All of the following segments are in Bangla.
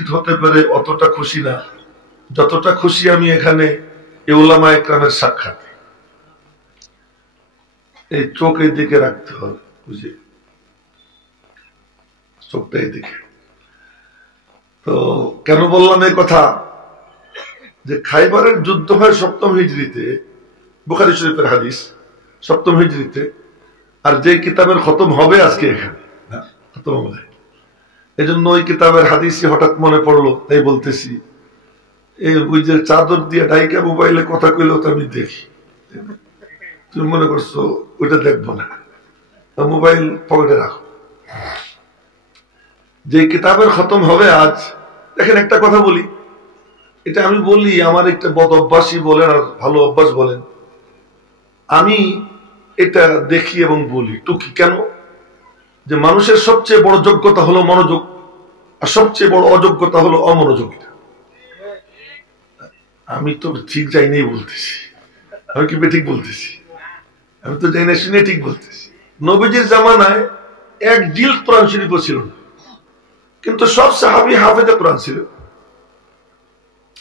উপস্থিত হতে পেরে অতটা খুশি না, যতটা খুশি আমি এখানে এই উলামা একরামের সাক্ষাৎ। এই চোখ এই দিকে রাখতে হবে, বুঝে, চোখটা এদিকে। তো কেন বললাম এই কথা, যে খাইবারের যুদ্ধ হয় 7ম হিজরিতে, বুখারী শরীফের হাদিস, 7ম হিজরিতে। আর যে কিতাবের খতম হবে আজকে এখানে, খতম হবে, এই জন্য ওই কিতাবের হাদিসই হঠাৎ মনে পড়লো, তাই বলতেছি। এই ওই যে চাদর দিয়ে ডাইকা মোবাইলে কথা কইলেও তো আমি দেখি, তুমি মনে করছো ওইটা দেখবো না, মোবাইল পকেটে রাখো। যে কিতাবের খতম হবে আজ, দেখেন একটা কথা বলি, এটা আমি বলি আমার একটা বদ অভ্যাসই বলেন আর ভালো অভ্যাস বলেন, আমি এটা দেখি এবং বলি টুকি। কেন? যে মানুষের সবচেয়ে বড় যোগ্যতা হলো মনোযোগ, আর সবচেয়ে বড় অযোগ্যতা হলো অমনোযোগিতা। আমি তো ঠিক যাই নেই বলতেছি, আমি কি ঠিক বলতেছি? আমি তো যাই না শুনে ঠিক বলতেছি। নবীজির জামানায় এক জিলদ কোরআন শরীফ ছিল না, কিন্তু সব সাহাবী হাফেজে কোরআন ছিল।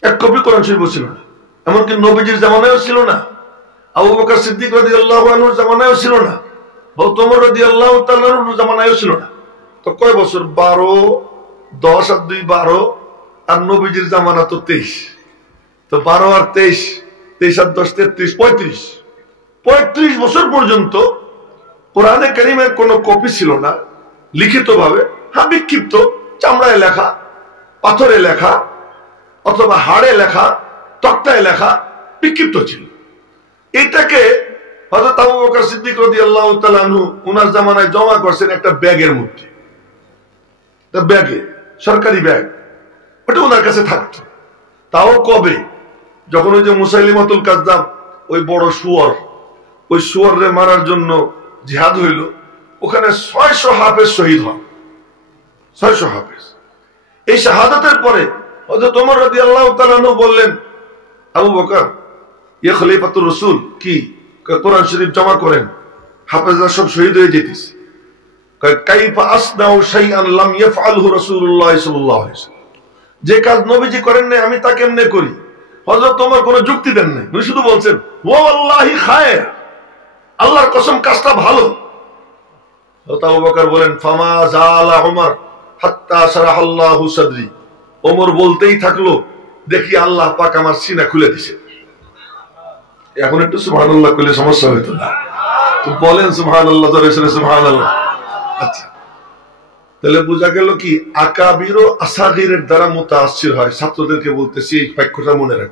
এক কপি কোরআন শরীফ ছিল না, এমনকি নবীজির জামানায়ও ছিল না, আবু বকর সিদ্দিক রাদিয়াল্লাহু আনহুর জামানায়ও ছিল না, ওমর রাদিয়াল্লাহু তাআলা আনহুর জামানায়ও ছিল না। তো কয় বছর? 12, 10 আর 2 12, আর নবীজির জামানা তো 23। তো 12 আর 23, 23 আর 10 33, 35 বছর পর্যন্ত কোরআনে কারীমের কোনো কপি ছিল না লিখিত ভাবে। হ্যাঁ, বিক্ষিপ্ত চামড়ায় লেখা, পাথরে লেখা, অথবা হাড়ে লেখা, তক্তায় লেখা, বিক্ষিপ্ত ছিল। এটাকে হযরত আবু বকর সিদ্দিক রাদিয়াল্লাহু তাআলা আনহু ওনার জামানায় জমা করছেন একটা ব্যাগের মধ্যে, ব্যাগে, সরকারি ব্যাগ, ওটা ওনার কাছে থাকতো। তাও কবে? যখন ওই যে মুসাইলিমাতুল কাযযাব, ওই বড় শুয়োর, ওই শুয়োরে মারার জন্য জিহাদ হইল, ওখানে 600 হাফেজ শহীদ হন, 600 হাফেজ। এই শাহাদাতের পরে হযরত ওমর রাদিয়াল্লাহু তাআলা আনহু বললেন, আবু বকর, ইয়া খলিফাতুর রাসূল, কি কোরআন শরীফ জমা করেন, হাফেজরা সব শহীদ হয়ে যেতেছে। কাইফা আসনাউ শাইআন লাম ইয়াফআলহু রাসূলুল্লাহ সাল্লাল্লাহু আলাইহি ওয়াসাল্লাম, যে কাজ নবীজি করেন নাই আমি তা কেমনে করি? হযরত ওমর কোনো যুক্তি দেন নাই, উনি শুধু বলছেন ওয়া ওয়াল্লাহি খায়র, আল্লাহর কসম কাজটা ভালো। হযরত আবু বকর বলেন, ফামা জালা উমর হাত্তা শারাহাল্লাহু সাদরি, ওমর বলতেই থাকলো, দেখি আল্লাহ পাক আমার সিনা খুলে দিয়েছে। এখন একটু সুবহানাল্লাহ কইলে সমস্যা হইতো না? তো বলেন সুবহানাল্লাহ, জোরে জোরে সুবহানাল্লাহ। আচ্ছা, তাহলে বোঝা গেল কি আকাবির ও আসাগিরের দ্বারা মুতাআসসির হয়। ছাত্রদেরকে বলতেছি এই বাক্যটা মনে রাখ,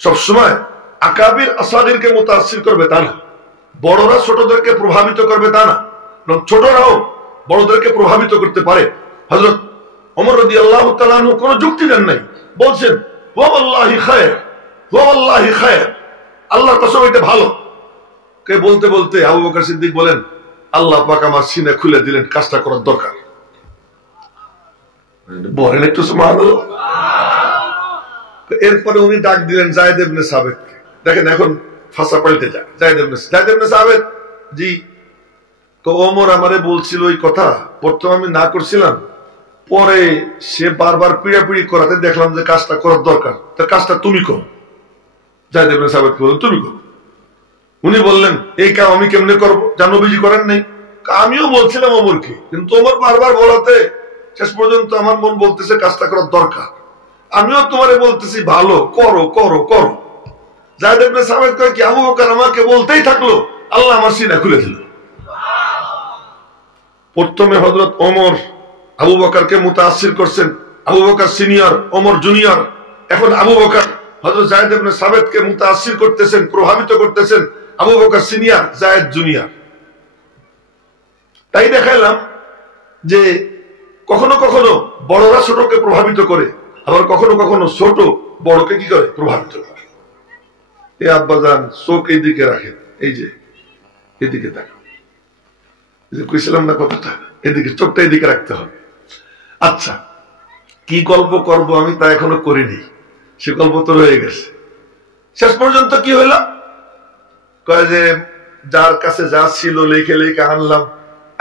সবসময় আকাবির আসাগিরকে মুতাআসসির করবে তা না, বড়রা ছোটদেরকে প্রভাবিত করবে তা না, ছোটরাও বড়দেরকে প্রভাবিত করতে পারে। হযরত ওমর রাদিয়াল্লাহু তাআলা আনহু কোনো যুক্তি দেন নাই, বলছেন ওয়া ওয়াল্লাহি খায়র, ওয়া ওয়াল্লাহি খায়র, আল্লাহর কসম এটা ভালো। কে বলতে বলতে আবু বকর সিদ্দিক বলেন, আল্লাহ পাক আমার সিনা খুলে দিলেন, কাজটা করার দরকার। বলেন একটু সুবহানাল্লাহ। এরপরে উনি ডাক দিলেন যায়েদ ইবনে সাবিতকে। দেখেন এখন ফাঁসা পাল্টে যায়। যায়েদ ইবনে সাবিত, জি, তো ওমর আমারে বলছিল ওই কথা, প্রথম আমি না করছিলাম, পরে সে বারবার পিড়াপিড়ি করাতে দেখলাম যে কাজটা করার দরকার, তা কাজটা তুমি করো। যায়েদ ইবনে সাবিতকে বললেন তুমি করো। উনি বললেন এই কাজ আমি কেমনে করবো, যা নবীজি করেন নাই? আমিও বলছিলাম ওমরকে, কিন্তু ওমর বারবার বলাতে শেষ পর্যন্ত আমার মন বলতেছে কাজটা করার দরকার, আমিও তোমারে বলতেছি ভালো, করো করো করো। যায়েদ ইবনে সাবিত কয় কি আবু বকর আমাকে বলতেই থাকলো, আল্লাহ আমার সিনা খুলে দিল। প্রথমে হযরত ওমর আবু বকরকে মুতাআসসির করছেন, আবু বকর সিনিয়র, ওমর জুনিয়র। এখন আবু বকর হযরত যায়েদ ইবনে সাবিতকে মুতাআসসির করতেছেন, প্রভাবিত করতেছেন, আবু বকর সিনিয়র, যায়েদ জুনিয়র। তাই দেখাইলাম যে কখনো কখনো বড়রা ছোটকে প্রভাবিত করে, আবার কখনো কখনো ছোট বড়কে কি করে, প্রভাবিত করে। এই আব্বাজান চোখ এইদিকে রাখেন, এই যে এদিকে দেখো, কইছিলাম না কথাটা, এদিকে চোখটা এদিকে রাখতে হবে। আচ্ছা, কি গল্প করব আমি তা এখনো করিনি, সে গল্প তো রয়ে গেছে। শেষ পর্যন্ত কি হইল, কয় যে যার কাছে যা ছিল লেখে লেখে আনলাম,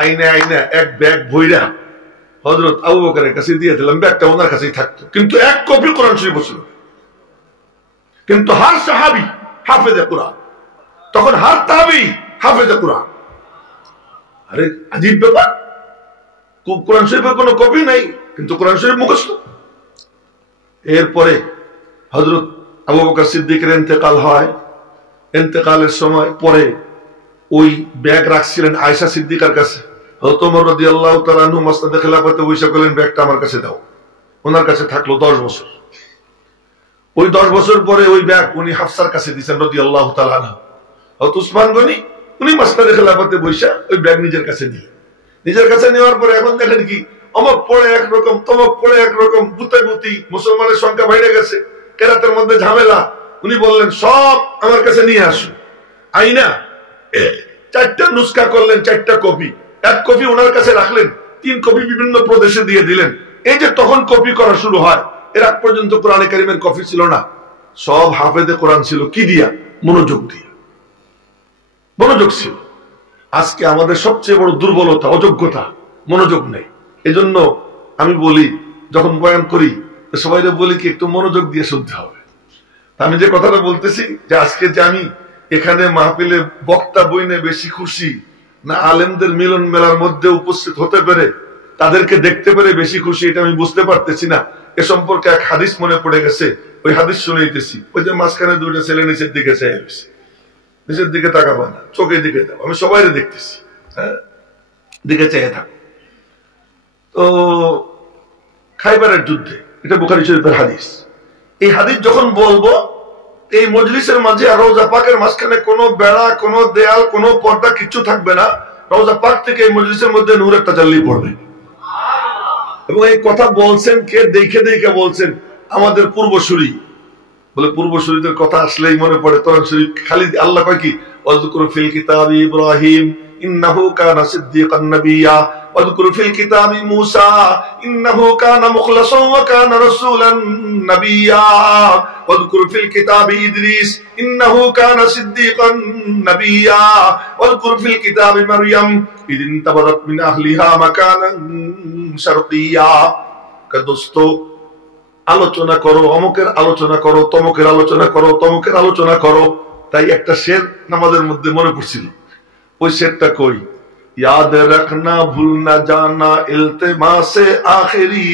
আইনে আইনে এক ব্যাগ ভইরা হযরত আবু বকরের কাছে দিয়ে দিলাম, ব্যাগটা ওনার কাছেই থাকতো, কিন্তু এক কপি কোরআন শরীফ ছিল। কিন্তু হার সাহাবী হাফেজে কোরআন, তখন হার তাবী হাফেজে কোরআন। আরে আজীব ব্যাপার, কোরআন শরীফের কোনো কপি নাই, কিন্তু কোরআন শরীফ মুখস্থ। এরপরে হযরত আবু বকর সিদ্দিকের ইন্তেকাল হয়। ইন্তেকালের সময় পরে ওই ব্যাগ রাখছিলেন আয়েশা সিদ্দিকার কাছে। হযরত ওমর রাদিয়াল্লাহু তাআলা আনহু মসনদে খেলাফতে বসে বললেন, ব্যাগটা আমার কাছে দাও। ওনার কাছে থাকলো 10 বছর। ওই 10 বছর পরে ওই ব্যাগ উনি হাফসার কাছে দিয়েছেন রাদিয়াল্লাহু তাআলা আনহা। হযরত উসমান গনি উনি মসনদে খেলাফতে বসে ওই ব্যাগ নিজের কাছে নেওয়ার পরে এখন দেখেন কি অমক পড়ে একরকম, তমক পড়ে একরকম, গুতাগুতি, মুসলমানের সংখ্যা বেড়ে গেছে, কেরাতের মধ্যে ঝামেলা। উনি বললেন, সব আমার কাছে নিয়ে আসুন। আইনা 4টা নুসখা করলেন, 4টা কপি। এক কপি ওনার কাছে রাখলেন, 3 কপি বিভিন্ন প্রদেশে দিয়ে দিলেন। এই যে তখন কপি করা শুরু হয়, এর আগ পর্যন্ত কোরআনে কারিমের কপি ছিল না। সব হাফেজে কোরআন ছিল কি দিয়া? মনোযোগ দিয়া, মনোযোগ ছিল। আজকে আমাদের সবচেয়ে বড় দুর্বলতা, অযোগ্যতা, মনোযোগ নেই। এজন্য আমি বলি, যখন বয়ান করি সবাই বলি কি একটু মনোযোগ দিয়ে শুনতে হবে। আমি যে কথাটা বলতেছি যে আজকে যে আমি এখানে মাহফিলে বক্তা বইনে বেশি খুশি না আলেমদের মিলন মেলার মধ্যে উপস্থিত হতে পেরে, তাদেরকে দেখতে পেরে বেশি খুশি, এটা আমি বুঝতে পারতেছি না। এ সম্পর্কে এক হাদিস মনে পড়ে গেছে, ওই হাদিস শুনেইতেছি। ওই যে মাঝখানে 2টা ছেলে নিচের দিকে চেয়ে রয়েছে, নিচের দিকে তাকাবো না, চোখের দিকে যাবো। আমি সবাইরে দেখতেছি, হ্যাঁ, দিকে চেয়ে থাকো। তো খাইবারের যুদ্ধে, এটা বুখারী শরীফের হাদিস। এই হাদিস যখন বলবো, এই মজলিসের মাঝে আর রওজা পাকের মাঝখানে কোনো বেড়া, কোনো দেয়াল, কোনো পর্দা কিচ্ছু থাকবে না। রওজা পাক থেকে এই মজলিসের মধ্যে নূরের তাজাল্লি পড়বে। এবং এই কথা বলছেন কে? দেখে দেখে বলছেন আমাদের পূর্বসূরি। বলে পূর্বসূরিদের কথা আসলেই মনে পড়ে কোরআন শরীফ। খালি আল্লাহ কয় কি, ওয়াযকুরু ফিল কিতাবি ইব্রাহিম ইন্নাহু কানা সিদ্দীকান নাবিয়্যা, ওয়াযকুরু ফিল কিতাবি মূসা ইন্নাহু কানা মুখলাসান ওয়া কানা রাসূলান নাবিয়্যা, ওয়াযকুরু ফিল কিতাবি ইদ্রিস ইন্নাহু কানা সিদ্দীকান নাবিয়্যা, ওয়াযকুরু ফিল কিতাবি মারইয়াম ইয ইনতাবাযাত মিন আহলিহা মাকানান শারকিয়্যা। কা দোস্ত, আলোচনা করো, অমুকের আলোচনা করো, তমুকের আলোচনা করো, তমুকের আলোচনা করো। তাই একটা শের আমাদের মধ্যে মনে পড়ছিল, ওই শেরটা কই, ইয়াদ রাখনা ভুল না জানা ইলতিমাসে আখেরি,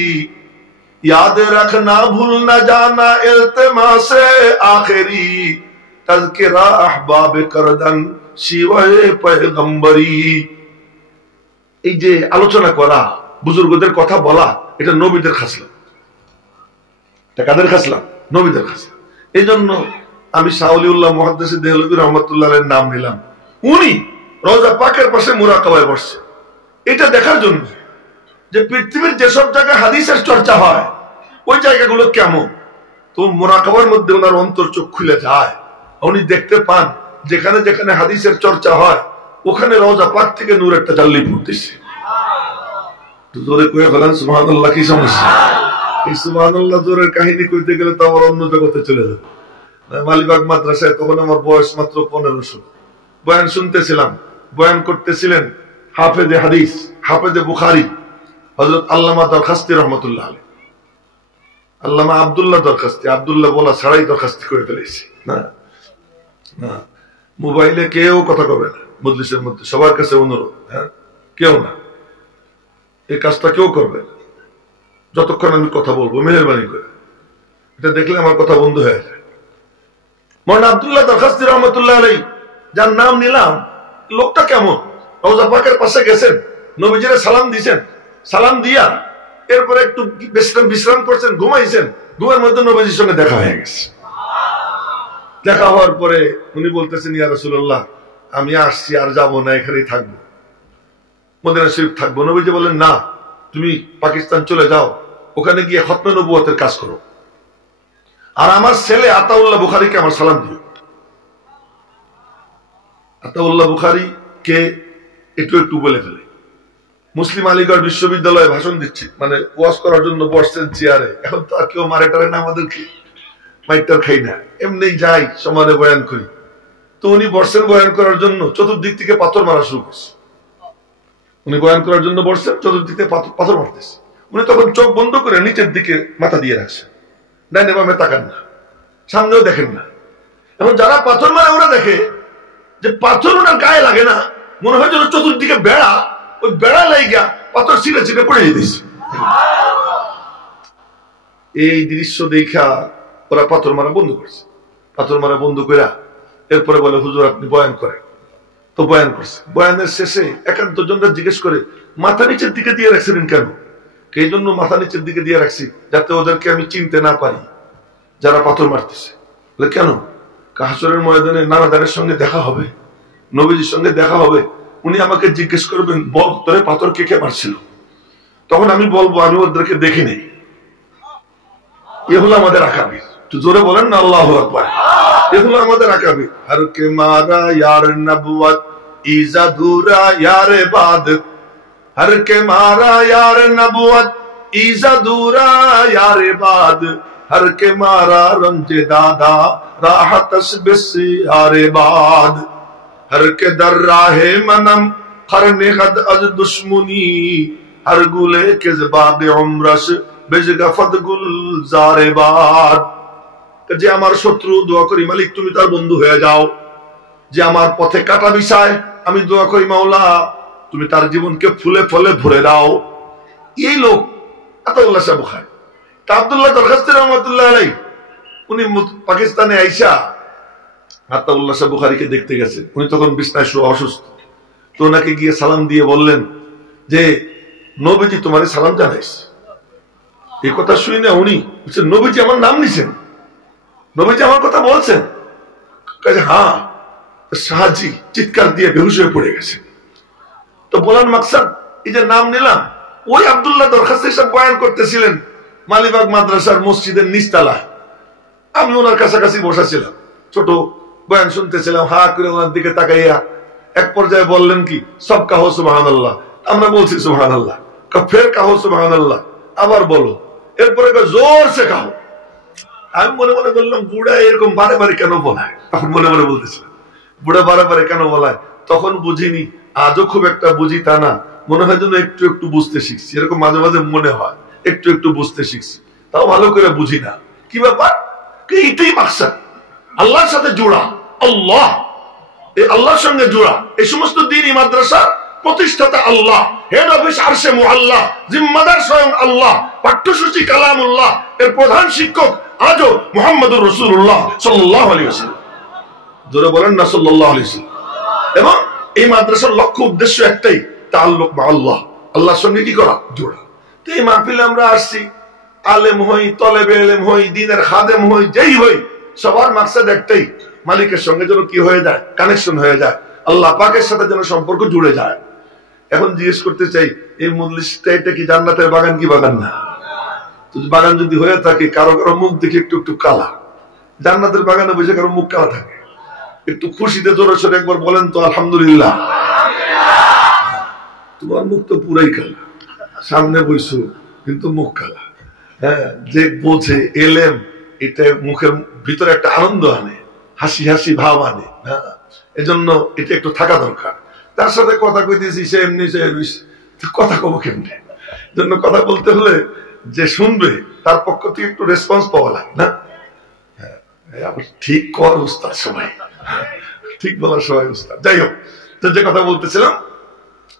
ইয়াদ রাখনা ভুল না জানা ইলতিমাসে আখেরি, তাযকিরা আহবাব করদান শিওয়ে পয়গম্বরি। এই যে আলোচনা করা, বুজুর্গদের কথা বলা, এটা নবীদের খাসলা। কাদের খাসলা? নবীদের খাসলা। এই জন্য আমি শাহলিউল্লাহ মুহাদ্দিস দেহলভী রহমাতুল্লাহের নাম নিলাম। উনি রওজা পাকের পাশে মুরাকাবায় বসছে, এটা দেখার জন্য যে পৃথিবীর যেসব জায়গায় হাদিসের চর্চা হয় ওই জায়গাগুলো কেমন। তো মুরাকাবার মধ্যে ওনার অন্তর চোখ খুলে যায়, উনি দেখতে পান যেখানে যেখানে হাদিসের চর্চা হয় ওখানে রওজা পাক থেকে নূরের তাজাল্লি পড়তেছে। জোরে কয়ে ফেলেন সুবহানাল্লাহ। কি সমস্যা? এই সুবহানাল্লাহ জোরের কাহিনী কইতে গেলে তো আমার অন্য জগতে চলে যাবে। মালিবাগ মাদ্রাসায় তখন আমার বয়স মাত্র 15-16। বয়ান শুনতেছিলাম, বয়ান করতেছিলেন হাফেজে হাদিস, হাফেজে বুখারী হযরত আল্লামা দরখাস্তি রহমাতুল্লাহ আলাইহি। আল্লামা আব্দুল্লাহ দরখাস্তি, আব্দুল্লাহ বলা ছাড়াই দরখাস্তি করে ফেলেছি। না না, মোবাইলে কেউ কথা কবে না মজলিসের মধ্যে, সবার কাছে অনুরোধ, হ্যাঁ, কেউ না, এই কাজটা কেউ করবে না যতক্ষণ আমি কথা বলবো, মেহেরবানি করে। এটা দেখলে আমার কথা বন্ধ হয়ে যায়। মৌলানা আব্দুল্লাহ দরখাস্তি রহমাতুল্লাহ আলাইহি, যার নাম নিলাম, লোকটা কেমন? রওজা পাকের পাশে গেছেন, নবীজিরে সালাম দিয়েছেন, সালাম দিয়া এরপরে একটু বিশ্রাম করছেন, ঘুমাইছেন, ঘুমের মধ্যে নবীজির সঙ্গে দেখা হয়ে গেছে। দেখা হওয়ার পরে উনি বলতেছেন, ইয়া রাসূলুল্লাহ, আমি আসছি, আর যাবো না, এখানেই থাকবো, মদিনা শরীফ থাকবো। নবীজি বললেন, না, তুমি পাকিস্তান চলে যাও, ওখানে গিয়ে খতমে নবুয়তের কাজ করো, আর আমার ছেলে আতাউল্লাহ বুখারীকে আমার সালাম দিও। আতাউল্লাহ বুখারী কে একটু একটু বলে ফেলে। মুসলিম আলীগড় বিশ্ববিদ্যালয়ে ভাষণ দিচ্ছি, মানে ওয়াজ করার জন্য বসছেন চেয়ারে। এখন তো আর কেউ মারে টারে না, আমাদেরকে মাইকটার খাই না, এমনি যাই, সমানে বয়ান করি। তো উনি বসছেন বয়ান করার জন্য, চতুর্দিক থেকে পাথর মারা শুরু করছে। উনি বয়ান করার জন্য বসছেন, চতুর্দিক থেকে পাথর মারতেছে। উনি তখন চোখ বন্ধ করে নিচের দিকে মাথা দিয়ে রাখছেন, ডাইনে বামে তাকান না, সামনেও দেখেন না। এখন যারা পাথর মারে ওরা দেখে যে পাথর ওনার গায়ে লাগে না, মনে হয় যেন চতুর্দিকে বেড়া, ওই বেড়া লাইগা পাথর ছিঁড়ে ছিঁড়ে পড়ে যেতেছে। এই দৃশ্য দেখা ওরা পাথর মারা বন্ধ করছে। পাথর মারা বন্ধ করে এরপরে বলে, হুজুর আপনি বয়ান করেন। তো বয়ান করছে। বয়ানের শেষে একান্ত জনরা জিজ্ঞেস করে, মাথা নিচের দিকে দিয়ে রাখছিলেন কেন? এই জন্য মাথা নিচের দিকে দিয়ে রাখছি যাতে ওদেরকে আমি চিনতে না পারি যারা পাথর মারতেছে। বলে কেন? হাসরের ময়দানে নানাদারের সঙ্গে দেখা হবে, নবীজির সঙ্গে দেখা হবে, উনি আমাকে জিজ্ঞেস করবেন, বল তোরে পাথর কে কে মারছিল? তখন আমি বলবো আমি ওদেরকে দেখি নেই। এ হলো আমাদের আকাবির। তো জোরে বলেন না আল্লাহু আকবার। এ হলো আমাদের আকাবির। হর কে মারা ইয়ার নবুয়ত ইজাদুরা ইয়ার ইবাদত, হর কে মারা ইয়ার নবুয়ত ইজাদুরা ইয়ার ইবাদত, हर के मारा रंजे दादा राहत बिस यार बाद, हर के दर राहे मनम खरने खद अज दुश्मनी, हर गुले के जबाद उम्रस बेजगफत गुल जारे बाद। যে আমার শত্রু দোয়া করি মালিক তুমি তার বন্ধু হয়ে যাও, যে আমার পথে কাটা বিছায় আমি দোয়া করি মাওলা তুমি তার জীবনকে ফুলে ফলে ভরে দাও। এই লোক আতাউল্লাহ শাহ বুখারী আব্দুল্লাহ দরখাস্তি রহমতুল্লাহ আলাই, উনি পাকিস্তানে আইসা আতাউল্লাহ শাহ বুখারীকে দেখতে গেছে। উনি তখন বিছনায় শুয়ে অসুস্থ। তো ওনাকে গিয়ে সালাম দিয়ে বললেন যে নবীজি তোমারে সালাম জানাইস। এই কথা শুই না উনি বলছেন, নবীজি আমার নাম নিছেন, নবীজি আমার কথা বলছেন? হ্যাঁ। শাহজি চিৎকার দিয়ে বেহুশ হয়ে পড়ে গেছে। তো বলার মাকসাদ, এই যে নাম নিলাম, ওই আব্দুল্লাহ দরখাস্তি সাহেব বয়ান করতেছিলেন মালিবাগ মাদ্রাসার মসজিদের নিচতলায়। আমি ওনার কাছাকাছি বসা ছিলাম, ছোট বয়ান শুনতেছিলাম, হা করে ওনার দিকে তাকাইয়া এক পর্যায়ে বললেন কি, সব কাহো সুবহানাল্লাহ। আমরা বলছি সুবহানাল্লাহ। ফের কাহো সুবহানাল্লাহ, আবার বলো। এরপরে জোর সে কাহো। আমি মনে মনে বললাম, বুড়া এরকম বারে বারে কেন বলায়? তখন মনে মনে বলতেছিলাম, বুড়া বারে বারে কেন বলায়? তখন বুঝিনি, আজও খুব একটা বুঝি তা না, মনে হয় যেন একটু একটু বুঝতে শিখছি। এরকম মাঝে মাঝে মনে হয় একটু একটু বুঝতে শিখছি, তাও ভালো করে বুঝি না। কি ব্যাপার? এইটাই মাকসাদ, আল্লাহর সাথে জোড়া, আল্লাহ, এই আল্লাহর সঙ্গে জোড়া। এই সমস্ত দ্বীনি মাদ্রাসা প্রতিষ্ঠাতা আল্লাহ, হেড অফিস আরশে মুআল্লা, জিম্মাদার স্বয়ং আল্লাহ, পাঠ্যসূচি কালামুল্লাহ, এর প্রধান শিক্ষক আজও মুহাম্মদুর রাসূলুল্লাহ সাল্লাল্লাহু আলাইহি ওয়াসাল্লাম। জোরে বলেন না সাল্লাল্লাহু আলাইহি ওয়াসাল্লাম। এবং এই মাদ্রাসার লক্ষ্য উদ্দেশ্য একটাই, তাআল্লুক মা আল্লাহ, আল্লাহর সঙ্গে কি করা? জোড়া। তো এই মাহফিলে আমরা আসছি, আলেম হই, তলেবে ইলম হই, দ্বীনের খাদেম হই, যেই হই, সবার মাকসাদ একটাই, মালিকের সঙ্গে যেন কি হয়ে যায়, কানেকশন হয়ে যায়, আল্লাহ পাকের সাথে যেন সম্পর্ক জুড়ে যায়। এখন জিজ্ঞেস করতে চাই, এই মজলিসটা এটা কি জান্নাতের বাগান কি বাগান না? তো বাগান যদি হয়ে থাকে, কারো কারো মুখ দেখে একটু একটু কালা, জান্নাতের বাগানে বসে কারো মুখ কালা থাকে, একটু খুশিতে জোরে সোরে একবার বলেন তো আলহামদুলিল্লাহ। তোমার মুখ তো পুরাই কালা, সামনে বইছো কিন্তু মুখ কালা। হ্যাঁ, যে বোঝে এলেম, এটা মুখের ভিতরে একটা আনন্দ আনে, হাসি হাসি ভাব আনে। হ্যাঁ, এজন্য এটা একটু থাকা দরকার। তার সাথে কথা কইতেছি, সে এমনি কথা কব কেমনে? জন্য কথা বলতে হলে যে শুনবে তার পক্ষ থেকে একটু রেসপন্স পাওয়া লাগে না? হ্যাঁ, ঠিক কর উস্তাদ, সবাই ঠিক বলার সবাই উস্তাদ। যাই হোক, তো যে কথা বলতেছিলাম,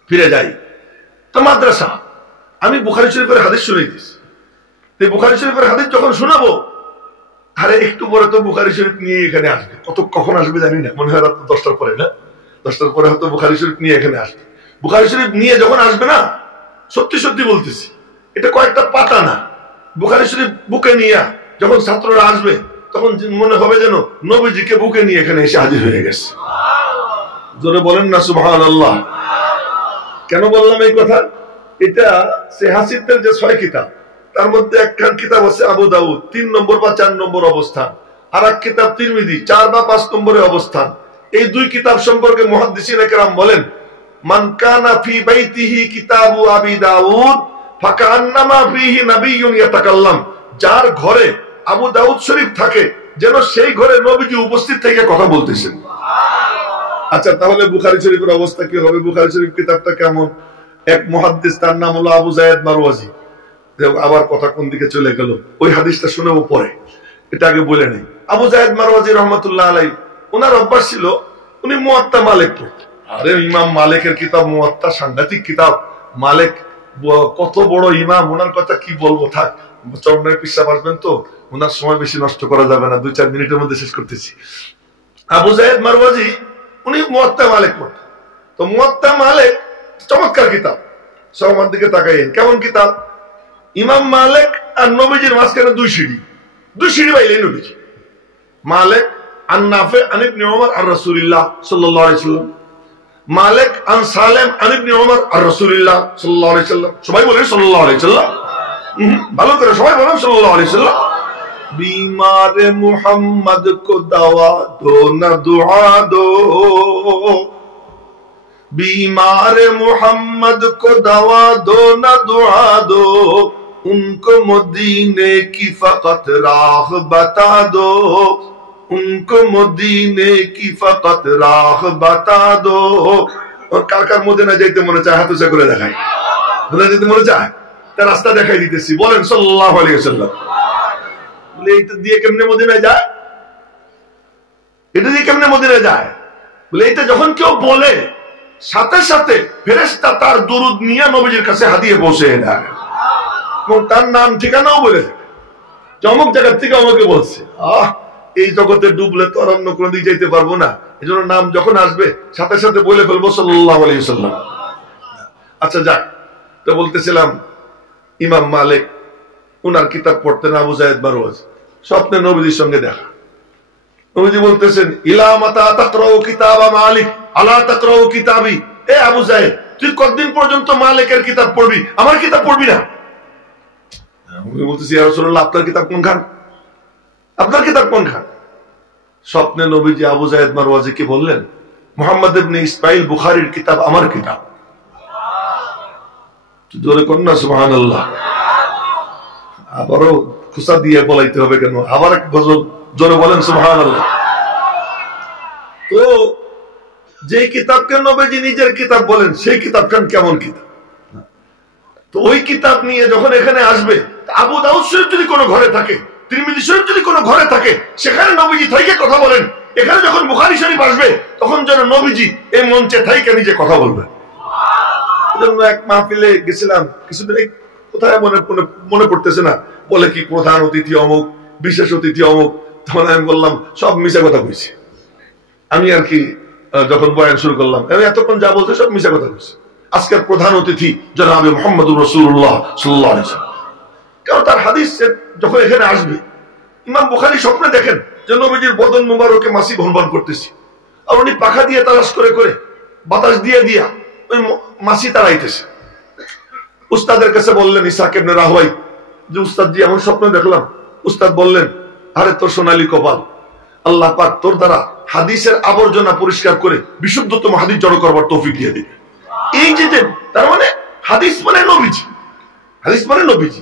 ফিরে যাই। তো মাদ্রাসা, আমি বুখারী শরীফের হাদিস শুনাইতেছি। বুখারী শরীফের হাদিস যখন শোনাবো, আরে একটু পরে তো বুখারী শরীফ নিয়ে এখানে আসবে। কখন আসবে জানি না, মনে হয় রাত 10টার পরে, না 10টার পরে হয়তো বুখারী শরীফ নিয়ে এখানে আসবে। বুখারী শরীফ নিয়ে যখন আসবে না, সত্যি সত্যি বলতেছি, এটা কয়েকটা পাতা না, বুখারী শরীফ বুকে নিয়ে যখন ছাত্ররা আসবে, তখন মনে হবে যেন নবীজিকে বুকে নিয়ে এখানে এসে হাজির হয়ে গেছে। জোরে বলেন না সুবহানাল্লাহ। কেন বললাম এই কথা? এটা সেহাসিতের যে 6 কিতাব, তার মধ্যে একখান কিতাব আছে আবু দাউদ 3 নম্বর বা 4 নম্বর অবস্থান, আর এক কিতাব তিরমিজি 4 বা 5 নম্বরে অবস্থান। এই দুই কিতাব সম্পর্কে মুহাদ্দিসিনে কেরাম বলেন, মান কানা ফি বাইতিহি কিতাবু আবি দাউদ ফাকান্নামা ফিহি নাবিয়্যুন ইয়াতাকাল্লাম। যার ঘরে আবু দাউদ শরীফ থাকে, যেন সেই ঘরে নবীজি উপস্থিত থেকে কথা বলতেছেন। আচ্ছা, তাহলে বুখারী শরীফের অবস্থা কি হবে? বুখারী শরীফ কিতাবটা কেমন? এক মুহাদ্দিস, তার নাম হলো আবু যায়েদ মারওয়াজি, আবার কথা কোন দিকে চলে গেল, ওই হাদিসটা শুনেও পরে, এটা আগে বলে নেই। আবু যায়েদ মারওয়াজি রহমতুল্লাহ আলাই, ওনার অভ্যাস ছিল উনি মুয়াত্তা মালিক পড়তেন। আরে ইমাম মালিকের কিতাব মুয়াত্তা, সাংঘাতিক কিতাব। মালিক কত বড় ইমাম, ওনার কথা কি বলবো, থাক চরমের পিসাব আসবেন তো, ওনার সময় বেশি নষ্ট করা যাবে না, 2-4 মিনিটের মধ্যে শেষ করতেছি। আবু যায়েদ মারওয়াজি উনি মুয়াত্তা মালিক পড়তেন। তো মুয়াত্তা মালিক চমৎকার কিতাব, সব আমার দিকে তাকাইন কেমন কিতাব। ইমাম মালিক আর নবীজির মাঝখানে 2 সিঁড়ি বাইলেই নবীজি। মালিক আন নাফি আন ইবনে ওমর আর রাসূলুল্লাহ সাল্লাল্লাহু আলাইহি ওয়াসাল্লাম, মালিক আন সালেম আন ইবনে ওমর আর রাসূলুল্লাহ সাল্লাল্লাহু আলাইহি ওয়াসাল্লাম। সবাই বলেন সাল্লাল্লাহু আলাইহি ওয়াসাল্লাম, ভালো করে সবাই বলেন সাল্লাল্লাহু আলাইহি ওয়াসাল্লাম। बीमार मुहम्मद को दवा दो न दुआ दो, बीमार मुहम्मद को दवा दो न दुआ दो, उनको मदीने की फकत राह बता दो, उनको मदीने की फकत राह बता दो। और কার কার মদিনা যাইতে মনে চায় হাত উঁচা করে দেখাই, মদিনা যেতে মনে চায়, তার রাস্তা দেখাই দিতেছি, বলেন সাল্লাল্লাহু আলাইহি ওয়াসাল্লাম। এটা দিয়ে কেমনে মদিনায় যায়, এটা দিয়ে কেমনে মদিনায় যায় বলে, এটা যখন কেউ বলে সাথে সাথে ফেরেশতা তার দুরুদ নিয়ে নবীজির কাছে হাদিয়ে পৌঁছে দেয়, এবং তার নাম ঠিকানাও বলে যে অমুক জায়গা থেকে আমাকে বলছে। এই জগতে ডুবলে তো আর অন্য কোনো দিকে যেতে পারবো না, এই জন্য নাম যখন আসবে সাথে সাথে বলে ফেলবো সাল্লাল্লাহু আলাইহি ওয়াসাল্লাম। আচ্ছা যাক, তো বলতেছিলাম ইমাম মালিক উনার কিতাব পড়তেন আবু যায়েদ মারওয়াজি, স্বপ্নে নবীজির সঙ্গে দেখা। নবীজি বলতেছেন, ইলা মাতা তাকরাউ কিতাবা মালিক আলা তাকরাউ কিতাবি। এ আবু যায়েদ, তুই কতদিন পর্যন্ত মালিকের কিতাব পড়বি, আমার কিতাব পড়বি না? আমি বলতেছি, ইয়া রাসূলুল্লাহ, আপনার কিতাব কোনখান, আপনার কিতাব কোনখান? স্বপ্নে নবীজি আবু যায়েদ মারওয়াজিকে বললেন, মুহাম্মদ ইবনে ইসমাঈল বুখারীর কিতাব আমার কিতাব। জোরে কন্যা সুবহানাল্লাহ। আবারও খুসা দিয়ে বলাইতে হবে কেন, আবার এক বছর জোরে বলেন সুবহানাল্লাহ। তো যে কিতাবকে নবীজি নিজের কিতাব বলেন, সেই কিতাবখান কেমন কিতাব? তো ওই কিতাব নিয়ে যখন এখানে আসবে, আবু দাউদ শরীফ যদি কোনো ঘরে থাকে, তিরমিজি শরীফ যদি কোনো ঘরে থাকে, সেখানে নবীজি থাইকে কথা বলেন। এখানে যখন বুখারী শরীফ আসবে, তখন যেন নবীজি এই মঞ্চে থাইকে নিজে কথা বলবেন। এজন্য এক মাহফিলে গেছিলাম কিছুদিন, কোথায় মনে পড়তেছে না, বলে কি প্রধান অতিথি অমুক, বিশেষ অতিথি অমুক। তখন আমি বললাম সব মিশা কথা কইছি আমি, আর কি যখন বয়ান শুরু করলাম, আমি এতক্ষণ যা বলতে সব মিশা কথা কইছি। আজকের প্রধান অতিথি জনাবে মুহাম্মদুর রাসূলুল্লাহ সাল্লাল্লাহু আলাইহি ওয়াসাল্লাম। কারণ তার হাদিস যখন এখানে আসবে, ইমাম বুখারী স্বপ্নে দেখেন যে নবীজির বদন মুবারকে মাছি ভনভন করতেছি, আর উনি পাখা দিয়ে তালাশ করে করে বাতাস দিয়ে দিয়া ওই মাছি তাড়াইতেছে। উস্তাদের কাছে বললেন ইসহাক ইবনে রাহওয়াই, যে উস্তাদ জি এমন স্বপ্ন দেখলাম। উস্তাদ বললেন, আরে তোর সোনালী কপাল, আল্লাহ পাক তোর দ্বারা হাদিসের আবর্জনা পরিষ্কার করে বিশুদ্ধতম হাদিস জড়ো করবার তৌফিক দিয়ে দিবে। এই যে তার মানে হাদিস মানে নবীজি, হাদিস মানে নবীজি।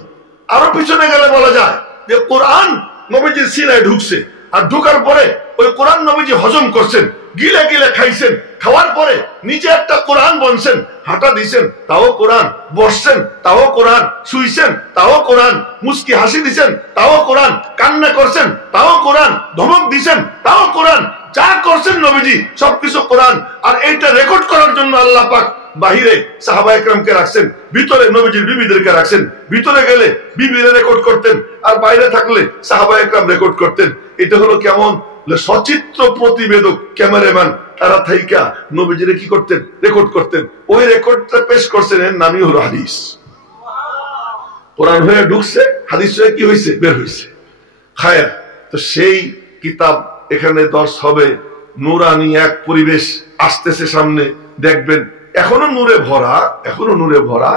আরো পিছনে গেলে বলা যায় যে কোরআন নবীজির সিনায় ঢুকছে, আর ঢুকার পরে ওই কোরআন নবীজি হজম করছেন, গিলে গিলে খাইছেন, খাওয়ার পরে নিচে একটা কোরআন বনছেন, হাঁটা দিছেন তাও কোরআন, বসছেন তাও কোরআন, শুইছেন তাও কোরআন, মুস্কি হাসি দিছেন তাও কোরআন, কান্না করছেন তাও কোরআন, ধমক দিছেন তাও কোরআন, যা করছেন নবীজি সবকিছু কোরআন। আর এইটা রেকর্ড করার জন্য আল্লাহ পাক বাহিরে সাহাবা একরামকে রাখছেন, ভিতরে নবীজির বিবিদেরকে রাখছেন। ভিতরে গেলে বিবিরা রেকর্ড করতেন, আর বাইরে থাকলে সাহাবা একরাম রেকর্ড করতেন। এটা হলো কেমন সচিত্র প্রতিবেদক, ক্যামেরাম্যান তারা থাইকা নবীজিরে কি করতেন, রেকর্ড করতেন। ওই রেকর্ডটা পেশ করছেন, এর নামই হলো হাদিস। কোরআন হয়ে ঢুকছে, হাদিস হয়ে কি হয়েছে, বের হয়েছে। খায়ের, তো সেই কিতাব এখানে দর্শ হবে, নূরানি এক পরিবেশ আসতেছে সামনে, দেখবেন এখনো নূরে ভরা, এখনো নূরে ভরা।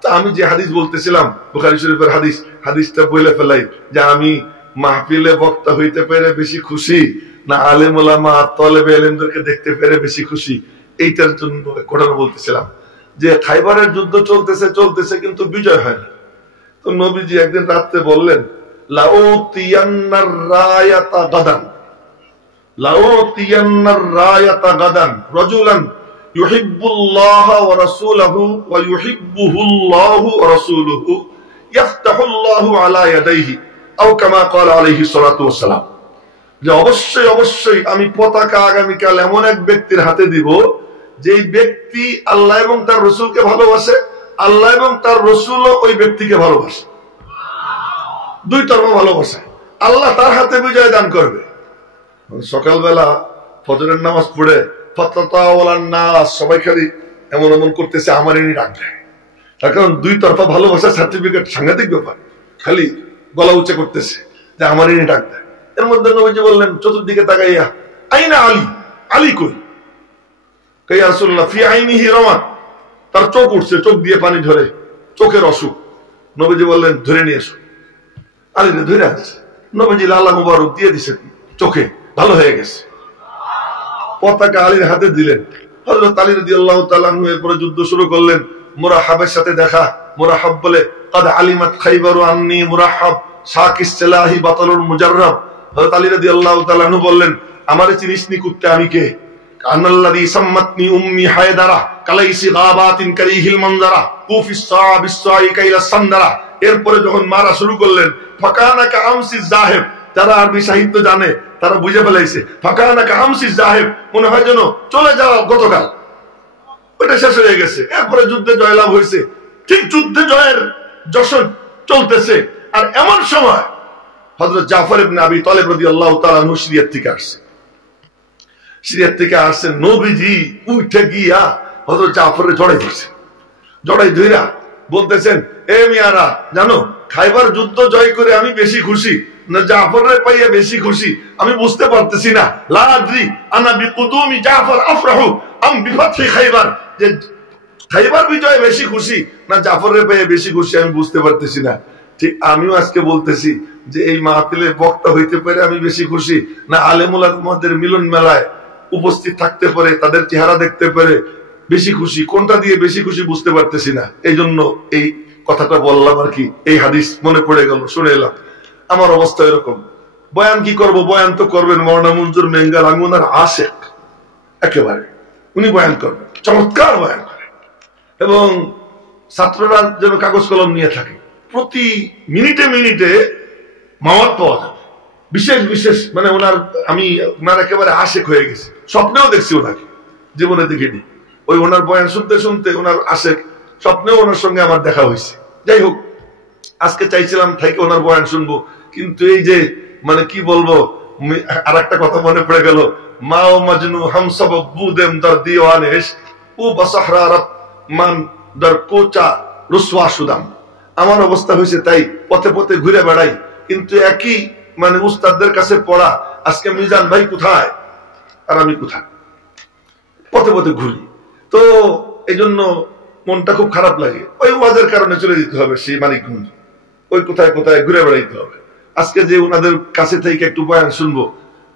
তা আমি যে হাদিস বলতেছিলাম বুখারী শরীফের হাদিস, হাদিসটা বলে ফেলাই যে আমি মাহফিলে বক্তা হইতে পেরে বেশি খুশি না আলেম ওলামা তলেবে ইলমদেরকে দেখতে পেরে বেশি খুশি। এইটার জন্য ঘটনা বলতেছিলাম যে খাইবারের যুদ্ধ চলতেছে কিন্তু বিজয় হয় না। তো নবীজি একদিন রাতে বললেন, লাউতিয়ান্নার রায়াতা গাদান, লাউতিয়ান্নার রায়াতা গাদান রাজুলান ইউহিব্বুল্লাহ ওয়া রাসূলুহু ওয়া ইউহিব্বুহুল্লাহু ওয়া রাসূলুহু ইয়াফতাহুল্লাহু আলা ইয়াদাইহি আও কামা ক্বালা আলাইহিস সালাতু ওয়াস সালাম, যে অবশ্যই অবশ্যই আমি পতাকা আগামীকাল এমন এক ব্যক্তির হাতে দিব যেই ব্যক্তি আল্লাহ এবং তার রাসূলকে ভালোবাসে, আল্লাহ এবং তার রাসূলও ওই ব্যক্তিকে ভালোবাসে, দুই তরফ ভালোবাসে। আল্লাহ তার হাতে বিজয় দান করবে। সকালবেলা ফজরের নামাজ পড়ে ফাতাতাওয়ালান নাস, সবাই খালি এমন এমন করতেছে, আমারই ডাক দেয়। তার কারণ দুই তরফা ভালোবাসার সার্টিফিকেট সাংঘাতিক ব্যাপার, খালি গলা উঁচে করতেছে যে আমারই ডাক দেয়। এর মধ্যে নবীজি বললেন চতুর্দিকে তাকাইয়া, আইনা আলী, আলী কই? কে ইয়া রাসূলুল্লাহ, ফি আইনিহি রামা, তার চোখ উঠছে, চোখ দিয়ে পানি ঝরে, চোখের অসুখ। নবীজি বললেন ধরে নিয়ে এসো। আলীরে ধরে আসছে, নবীজি লালা মুবারক দিয়ে দিছেন চোখে, ভালো হয়ে গেছে। পতাকা আলীর হাতে দিলেন। হযরত আলী রাদিয়াল্লাহু তাআলা আনহু এরপরে যুদ্ধ শুরু করলেন। মুরাহাবের সাথে দেখা, মুরাহাব বলে কাদ আলিমাত খাইবারু আন্নী মুরাহাব সাকিস সালাহি বাতালুল মুজাররাব। হযরত আলী রাদিয়াল্লাহু তাআলা আনহু বললেন, আমারে চিনিস নি কুত্তে আমি কে? আনাল্লাযী সাম্মাতনি উম্মি হায়দারা কালাইসি গাবাতিন কারিহিল মানজারা কুফিস সাবিস সাইকা ইলা সান্দারা। এরপরে যখন মারা শুরু করলেন, ফাকানা কা আমসি জাহিব, যারা আরবি সাহিত্য জানে তারা বুঝে ফেলাইছে, ফাকানা কা আমসি জাহিব, মনে হয় যেন চলে যাওয়া গতকাল, ওটা শেষ হয়ে গেছে। এরপরে যুদ্ধে জয়লাভ হয়েছে, ঠিক যুদ্ধে জয়ের যশন চলতেছে। আর এমন সময় হযরত জাফর ইবনে আবী তালিব রাদিয়াল্লাহু তাআলা আনহু সিরিয়া থেকে আসছে। সিরিয়া থেকে আসছে, নবীজি উঠে গিয়া হযরত জাফরের জড়াই ধরছে। জড়াই ধইরা বলতেছেন, এ মিয়ারা, জানো খাইবার যুদ্ধ জয় করে আমি বেশি খুশি না জাফরের পাইয়া বেশি খুশি? আমি বুঝতে পারতেছি না। লা আদরি আনা বিকুদুমি জাফর আফরাহু আম বিফাতহি খাইবার, যে খাইবার বিজয় বেশি খুশি না জাফরের পাইয়া বেশি খুশি আমি বুঝতে পারতেছি না। ঠিক আমিও আজকে বলতেছি যে এই মাহফিলে বক্তা হইতে পারে আমি বেশি খুশি না আলেমুল উলামাদের মিলন মেলায় উপস্থিত থাকতে পারে, তাদের চেহারা দেখতে পারে বেশি খুশি। কোনটা দিয়ে বেশি খুশি বুঝতে পারতেছি না, এই জন্য এই কথাটা বললাম আর কি। এই হাদিস মনে পড়ে গেল, শুনে এলাম। আমার অবস্থা এরকম। বয়ান কি করব? বয়ান তো করবেন মাওলানা মনজুর মেঙ্গাল, আমি ওনার আশেক একেবারে। উনি বয়ান করবেন, চমৎকার বয়ান করেন, এবং ছাত্ররা যেন কাগজ কলম নিয়ে থাকে, প্রতি মিনিটে মিনিটে মাওয়াত পাওয়া যাবে। বিশেষ বিশেষ মানে ওনার, আমি ওনার একেবারে আশেক হয়ে গেছি। স্বপ্নেও দেখছি ওনাকে, জীবনে দেখিনি। ওই ওনার বয়ান শুনতে শুনতে ওনার আশেক, স্বপ্নেও ওনার সঙ্গে আমার দেখা হয়েছে। যাই হোক, আজকে চাইছিলাম থেকে ওনার বয়ান শুনবো, কিন্তু এই যে মানে কি বলবো, আর একটা কথা মনে পড়ে গেল, মাও মাজনু হাম সব বুদেম দর দিওয়ানেশ ও বসহরা রব মান দর কোচা রুসওয়া সুদাম। আমার অবস্থা হয়েছে তাই, পথে পথে ঘুরে বেড়াই, কিন্তু একই মানে উস্তাদদের কাছে পড়া। আজকে মিজান ভাই কোথায় আর আমি কোথায়, পথে পথে ঘুরি। তো এই জন্য মনটা খুব খারাপ লাগে। ওই ওয়াজের কারণে চলে যেতে হবে সেই মানিকগঞ্জ, ওই কোথায় কোথায় ঘুরে বেড়াইতে হবে। আজকে যে ওনাদের কাছে থেকে একটু বয়ান শুনবো,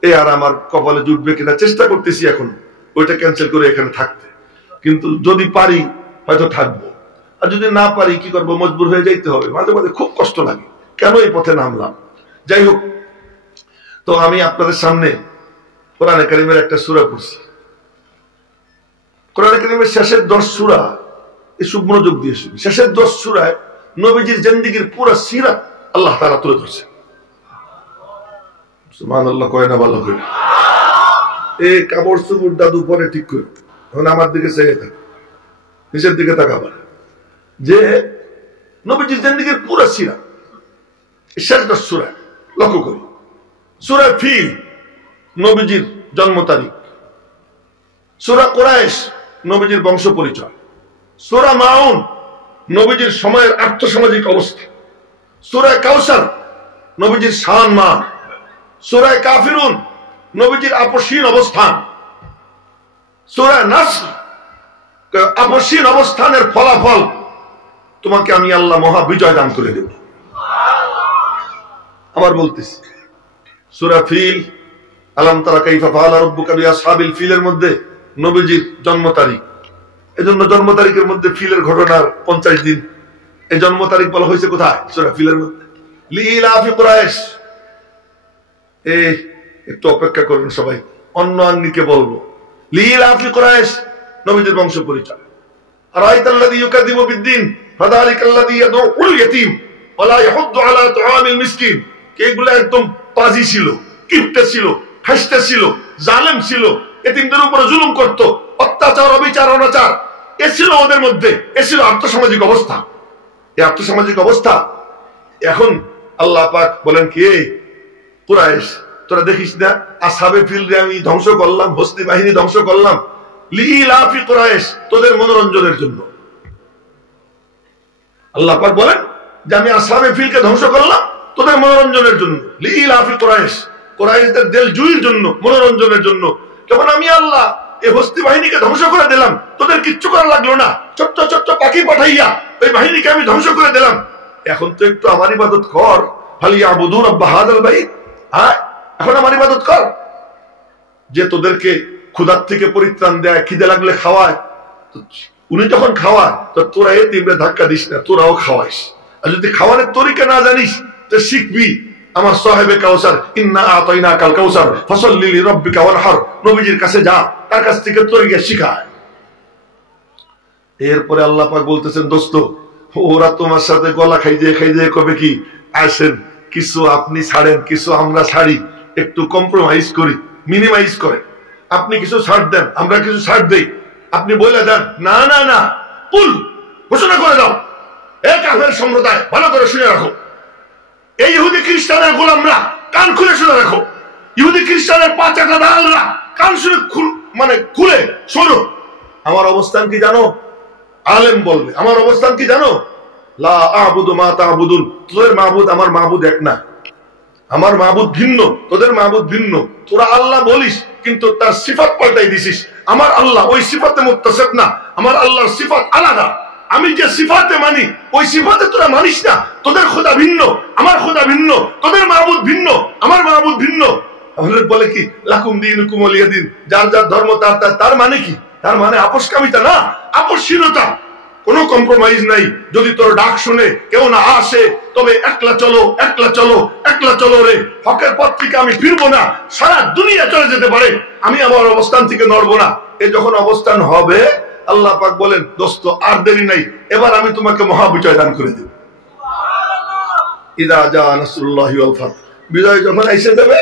এ আর আমার কপালে জুটবে কিনা চেষ্টা করতেছি এখন ওইটা ক্যান্সেল করে এখানে থাকতে। কিন্তু যদি পারি হয়তো থাকবো, আর যদি না পারি কি করবো, মজবুর হয়ে যাইতে হবে। মাঝে মাঝে খুব কষ্ট লাগে, কেন এই পথে নামলাম। যাই হোক, তো আমি আপনাদের সামনে কোরআনে কারীমের একটা সূরা পড়ছি। কোরআনে কারীমের শেষের 10 সূরা, এই সব মনোযোগ দিয়ে শুনি। শেষের 10 সূরায় নবীজির জিন্দেগীর পুরো সিরাত আল্লাহ তাআলা তুলে ধরছেন। সুবহানাল্লাহ, কয় না ভালো করে। এই কাপড় চোপড় দাদু পরে ঠিক করে, এখন আমার দিকে চেয়ে থাক, নিচের দিকে তাকাবার, যে নবীজির জিন্দেগীর পুরো সিরাত শেষ 10 সূরা লক্ষ্য করি। সূরা ফিল নবীজির জন্ম তারিখ, সূরা কুরাইশ নবীজির বংশ পরিচয়, সূরা মাউন নবীজির সময়ের আর্থসামাজিক অবস্থা, সূরা কাউসার নবীজির শান মান, সূরা কাফিরুন নবীজির আপসীন অবস্থান, সূরা নাসর আপসীন অবস্থানের ফলাফল, তোমাকে আমি আল্লাহ মহা বিজয় দান করে দেব। আবার বলতেছি, সূরা ফিল আলাম তারা কাইফা ফাআলা রাব্বুকা বিআসহাবিল ফিলের মধ্যে নবীজির জন্ম তারিখ। এজন্য জন্ম তারিখের মধ্যে ফিলের ঘটনার 50 দিন, এই জন্ম তারিখ বলা হয়েছে কোথায়? সূরা ফিলের মধ্যে। লিইলাফি কুরাইশ, একটু অপেক্ষা করুন সবাই, অন্য আন্নিকে বলবো। লিইলাফি কুরাইশ নবীজির বংশ পরিচয়। আরাইতাল্লাযী ইউকাযযিবু বিদ্দীন ফাযালিকাল্লাযী ইয়াদউল ইয়াতীম ওয়ালা ইয়াহুদ্দু আলা তুআমিল মিসকিন, এগুলো একদম পাজি ছিল, কিপটে ছিল, হাসতে ছিল, জালেম ছিল, এতিমদের উপরে জুলুম করত, অত্যাচার, অবিচার, অনাচার এ ছিল ওদের মধ্যে। এ ছিল আর্থসামাজিক অবস্থা। এই আর্থসামাজিক অবস্থা এখন আল্লাহ পাক বলেন কি, কুরাইশ তোরা দেখিস না আসহাবে ফিলরে আমি ধ্বংস করলাম, হস্তি বাহিনী ধ্বংস করলাম, লিইলাফি কুরাইশ, তোদের মনোরঞ্জনের জন্য। আল্লাহ পাক বলেন যে আমি আসহাবে ফিলকে ধ্বংস করলাম তোদের মনোরঞ্জনের জন্য, লিইলাফি কুরাইশ, কুরাইশদের দিল জুইর জন্য, মনোরঞ্জনের জন্য। যখন আমি আল্লাহ এই হস্তি বাহিনীকে ধ্বংস করে দিলাম, তোদের কিচ্ছু করা লাগলো না, ছোট্ট ছোট্ট পাখি পাঠাইয়া ওই বাহিনীকে আমি ধ্বংস করে দিলাম। এখন তো একটু আমার ইবাদত কর, ফালিয়াবুদু রাব্বা হাযাল বাইত, হ্যাঁ এখন আমার ইবাদত কর। যে তোদেরকে ক্ষুধার থেকে পরিত্রাণ দেয়, খিদে লাগলে খাওয়ায়, উনি যখন খাওয়ায় তো তোরা এ তিমরে ধাক্কা দিস না, তোরাও খাওয়াইস। আর যদি খাওয়ানোর তরিকা না জানিস তো শিখবি। আমার সাহেবে কাউসার, ইন্না আতাইনাকাল কাউসার ফাসাল্লি লিরাব্বিকা ওয়ানহার, নবীজির কাছে যা, তার কাছ থেকে তরিকা শিখায়। এরপরে আল্লাহ পাক বলতেছেন, দোস্ত ওরা তোমার সাথে গলা খাইজে কবে কি আসেন, কিছু আপনি ছাড়েন, কিছু আমরা ছাড়ি, একটু কম্প্রোমাইজ করি, মিনিমাইজ করেন। আপনি কিছু ছাড় দেন, আমরা কিছু ছাড় দেই। আপনি বলে দেন না না না, কুল ঘোষণা করে দাও, এ কাফের সম্প্রদায় ভালো করে শুনে রাখো, এই ইহুদি খ্রিস্টানের গোলামরা কান খুলে শুনে রাখো, ইহুদি খ্রিস্টানের পাঁচাটা দালালরা কান শুনে মানে খুলে শোনো। আমার অবস্থান কি জানো? আলেম বলবে আমার অবস্থান কি জানো? লা আ'বুদু মা তা'বুদুন, তোদের মাবুদ আমার মাবুদ এক না, আমার মাবুদ ভিন্ন, তোদের মাবুদ ভিন্ন। তোরা আল্লাহ বলিস কিন্তু তার সিফাত পাল্টাই দিছিস। আমার আল্লাহ ওই সিফাতে মুত্তাসিফ না, আমার আল্লাহর সিফাত আলাদা। আমি যে সিফাতে মানি ওই সিফাতে তোরা মানিস না। তোদের খোদা ভিন্ন, আমার খোদা ভিন্ন, তোদের মাবুদ ভিন্ন, আমার মাবুদ ভিন্ন। হযরত বলে কি, লাকুম দীনুকুম ওয়ালিয়া দিন, যার যার ধর্ম তার মানে কি? তার মানে আপোষকামিতা না, আপোষহীনতা, কোনো কম্প্রোমাইজ নাই। যদি তোর ডাক শুনে কেউ না আসে, তবে একলা চলো, একলা চলো, একলা চলো রে, হকের পথ থেকে আমি ফিরবো না, সারা দুনিয়া চলে যেতে পারে, আমি আমার অবস্থান থেকে নড়বো না। এ যখন অবস্থান হবে, আল্লাহ পাক বলেন, দোস্ত আর দেরি নাই, এবার আমি তোমাকে মহাবিজয় দান করে দেব। ইদা জা নাসরুল্লাহি ওয়াল ফাত, বিজয় যখন এসে যাবে,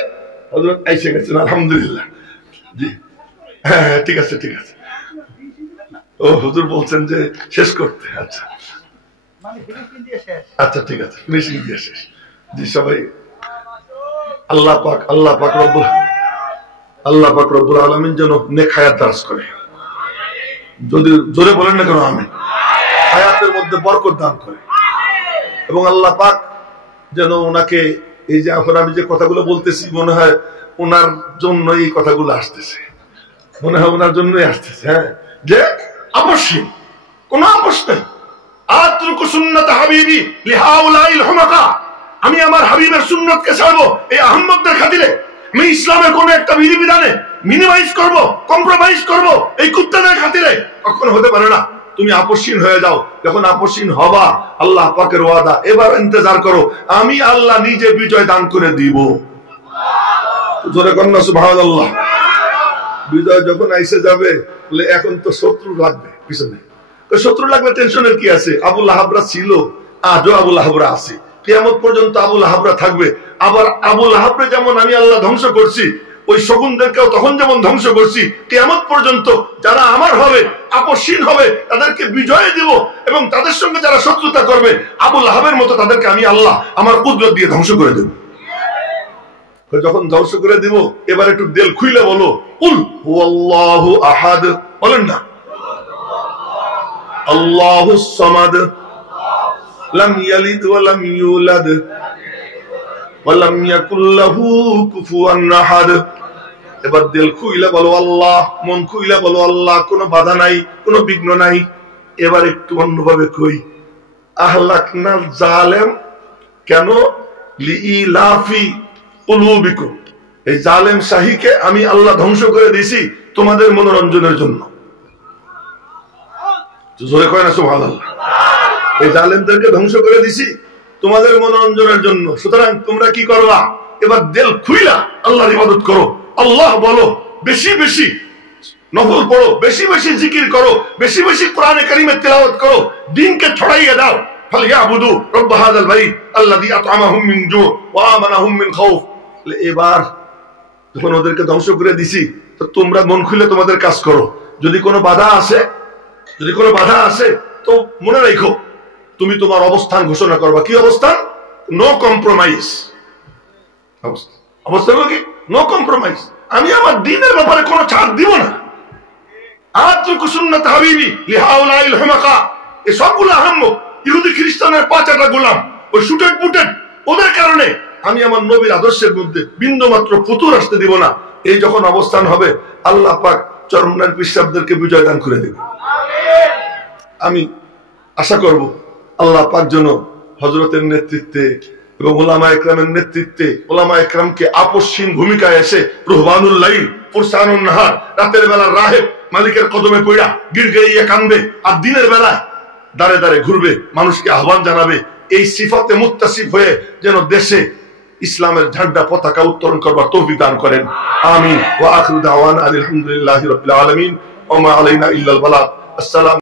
হযরত এসে গেছেন, আলহামদুলিল্লাহ। জি হ্যাঁ ঠিক আছে ঠিক আছে। ও হুজুর বলছেন যে শেষ করতে, আচ্ছা আচ্ছা ঠিক আছে, ফিনিশিং দিয়ে শেষ। জি সবাই আল্লাহ পাক রব্বুল আলামিন যেন নেক হায়াত দারাজ করে। যদি জোরে বলেন না কেন আমিন। হায়াতের মধ্যে বরকত দান করে, এবং আল্লাহ পাক যেন ওনাকে, এই যে এখন আমি যে কথাগুলো বলতেছি, মনে হয় ওনার জন্য এই কথাগুলো আসতেছে, মনে হয় ওনার জন্যই আসতেছে। হ্যাঁ, যে অবশ্যই কোন আপোষ নেই। আতরুকু সুন্নাত হাবিবি লিহাউলাইল হুমাকা, আমি আমার হাবিবের সুন্নতকে ছাড়বো এই আহম্মকদের খাতিরে। আমি ইসলামের কোন একটা বিধিবিধানে মিনিমাইজ করব, কম্প্রোমাইজ করব এই কুত্তাদের খাতিরে? কখনো হতে পারে না। তুমি আপোষহীন হয়ে যাও। যখন আপোষহীন হবা, আল্লাহ পাকের ওয়াদা, এবার ইন্তজার করো, আমি আল্লাহ নিজে বিজয় দান করে দিব। জোরে কন্যা সুবহানাল্লাহ। বিজয় যখন আইসে যাবে, বলে এখন তো শত্রু লাগবে পিছনে। শত্রু লাগবে, টেনশনের কি আছে? আবু লাহাবরা ছিল, আজও আবু লাহাবরা আছে, কিয়ামত পর্যন্ত আবু লাহাবরা থাকবে। আবার আবু লাহাবরা যেমন আমি আল্লাহ ধ্বংস করছি, ওই শকুনদেরকেও তখন যেমন ধ্বংস করছি, কিয়ামত পর্যন্ত যারা আমার হবে, আপোষহীন হবে, তাদেরকে বিজয় দেব। এবং তাদের সঙ্গে যারা শত্রুতা করবে, আবু লাহাবের মতো তাদেরকে আমি আল্লাহ আমার কুদরত দিয়ে ধ্বংস করে দেব। যখন ধ্বংস করে দিব, এবার একটু দিল খুইলে বলো, কুল হুয়াল্লাহু আহাদ, বলেন না, আল্লাহুস সামাদ, লাম ইয়ালিদ ওয়া লাম ইউলাদ ওয়া লাম ইয়াকুল লাহু কুফুয়ান আহাদ। এবার দিল খুইলে বলো আল্লাহ, মন খুইলে বলো আল্লাহ, কোনো বাধা নাই, কোনো বিঘ্ন নাই। এবার একটু অন্যভাবে কই, আহলাকনাল জালেম, কেন? লিইলাফি কুলুবিকুম, এই জালেম শাহীকে আমি আল্লাহ ধ্বংস করে দিয়েছি তোমাদের মনোরঞ্জনের জন্য। জোরে কয় না সুবহানাল্লাহ। এই জালেমদেরকে ধ্বংস করে দিছি তোমাদের মনোরঞ্জনের জন্য। সুতরাং তোমরা কি করবা? এবার দিল খুইলা আল্লাহর ইবাদত করো, আল্লাহ বলো, বেশি বেশি নফল পড়ো, বেশি বেশি জিকির করো, বেশি বেশি কোরআনে কারীমের তিলাওয়াত করো, দ্বীনকে ছড়াইয়ে দাও। ফালইয়াবুদু রাব্ব হাযাল বাইত আল্লাযী আত'আমাহুম মিন জু' ওয়া আমানাহুম মিন খাউফ। এবার যখন ওদেরকে ধ্বংস করে দিছি, তো তোমরা মন খুলে তোমাদের কাজ করো। যদি কোনো বাধা আসে তো মনে রাখো, তুমি তোমার অবস্থান ঘোষণা করবা। কি অবস্থান? No compromise. অবস্থান হলো কি? No compromise. আমি আমার দ্বীনের ব্যাপারে কোনো ছাড় দিব না। আত্রুকু সুন্নাত হাবিবি লিহাউলাইল হুমাকা। এই সবগুলো আহম্মক ইহুদি খ্রিস্টানের পাঁচাটা গোলাম, ওই শুটেড বুটেড, ওদের কারণে আমি আমার নবীর আদর্শের মধ্যে বিন্দুমাত্র ফুতুর আসতে দিব না। এই যখন অবস্থান হবে, আল্লাহ পাক চরমনার পিসাবদেরকে বিজয় দান করে দেবে। আমি আশা করব আল্লাহ পাক যেন হযরতের নেতৃত্বে এবং উলামা ইকরামের নেতৃত্বে উলামা ইকরামকে আপসহীন ভূমিকায় এসে রুহবানুল লাইল ফুরসানুন নাহার, রাতের বেলা রাহেব মালিকের কদমে পড়া গিড়গিড়িয়ে কাঁদবে, আর দিনের বেলা দাঁড়ে দাঁড়ে ঘুরবে, মানুষকে আহ্বান জানাবে। এই সিফাতে মুত্তাসিফ হয়ে যেন দেশে ইসলামের ঝান্ডা পতাকা উত্তোলন করবার তৌফিক দান করেন। আমিন। ওয়া আখিরু দাওয়ানা আলহামদুলিল্লাহি রাব্বিল আলামিন ওয়া মা আলাইনা ইল্লাল বালাগ। আসসালাম।